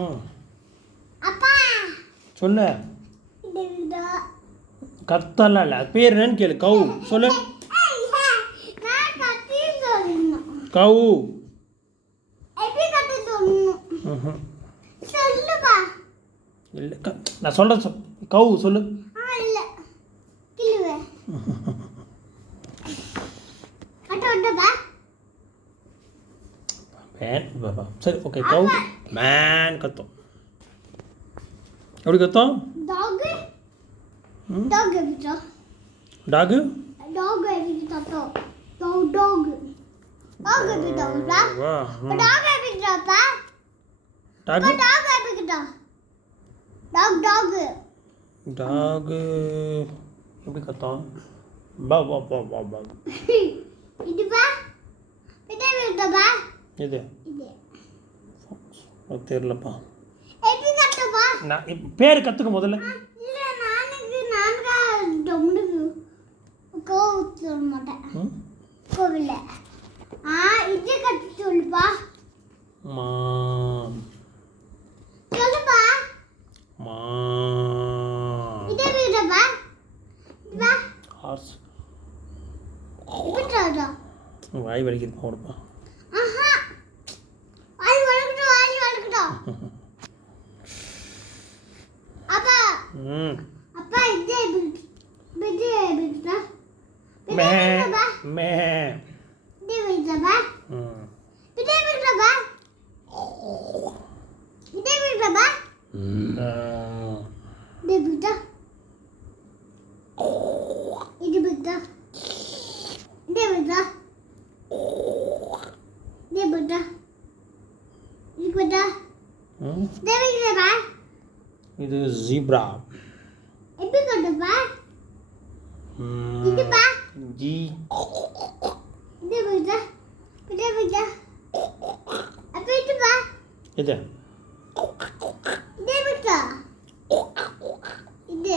ம் அப்பா சொல்லு. இது இதா கத்தலாம் இல்லை, பேர் என்னன்னு கேளு. கவு சொல்லு. நான் கத்தி சொல்லணும். கவு. எப்படி கத்தி சொல்லணும்? சொல்லுப்பா. இல்லை நான் சொல்கிறேன் கவு சொல்லு. இல்லை கிளுவே அட்டோட்டப்பா. மேன் பாபா சரி ஓகே. கவு மேன் கத்தும். எப்படி கத்தும்? டாக் டாக் எப்படிடா? டாகு டாக் எப்படிடா? டாக் டாக் டாக் எப்படிடா? வா டாக் எப்படிடாப்பா? டாகு டாக் எப்படிடா? டாக் டாக் டாகு எப்படி கத்தும்? பா பா பா பா பா. இதுப்பா இது எப்படிடாப்பா? இது இது தெரியலப்பா. எப்படி கட்டப்பா? நான் பேர் கற்றுக்க முதல்ல. இல்ல நானுக்கா டொம்னுக்கு கோவம் சொல்ல மாட்டேன். கோவில்ல இது கட்டு சொல்லுப்பா. மாம் சொல்லுப்பா. மாம் இது எப்படிடாப்பா? இதுப்பா ஹார்ஸ். எப்படிடா? வாய் வலிக்குது போடுப்பா. ஆஹா வாய் வளர்க்கட்டும். அப்பா ம் அப்பா இது எப்படிடா? மே மே இது எப்படிடாப்பா? ம் இது எப்படிடாப்பா? இது எப்படிடாப்பா? இது எப்படிடா? இது எப்படிடா? இது எப்படிடா? இது எப்படிடா? இது எப்படிடா? ம் இது எப்படிடாப்பா? இது ஜீப்ரா. எப்படி கட்டுப்பா? இதுப்பா ஜி இது எப்படிடா? இது எப்படிடா? அப்ப இதுப்பா இது இது எப்படிடா? இது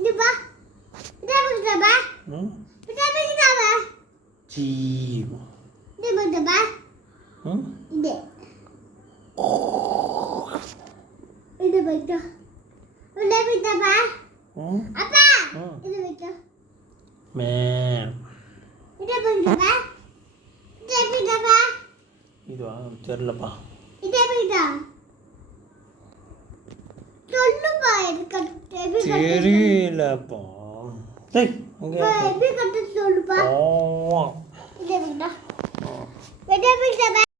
இதுப்பா இது எப்படிடாப்பா? ம் இது எப்படிடாப்பா? ஜி இது எப்படிடாப்பா? ம் இது இது எப்படிடா? இது எப்படிடாப்பா? ம் அப்பா ம் இது எப்படிடா? மே இது எப்படிடாப்பா? இது எப்படிடாப்பா? இதுவா தெரியலப்பா. இது எப்படிடா? சொல்லுப்பா. எப்படி கட்டு? தெரியலப்பா. டேய் அங்கே எப்படி கட்டு சொல்லுப்பா. ஓ இது எப்படிடா? இது எப்படிடாப்பா?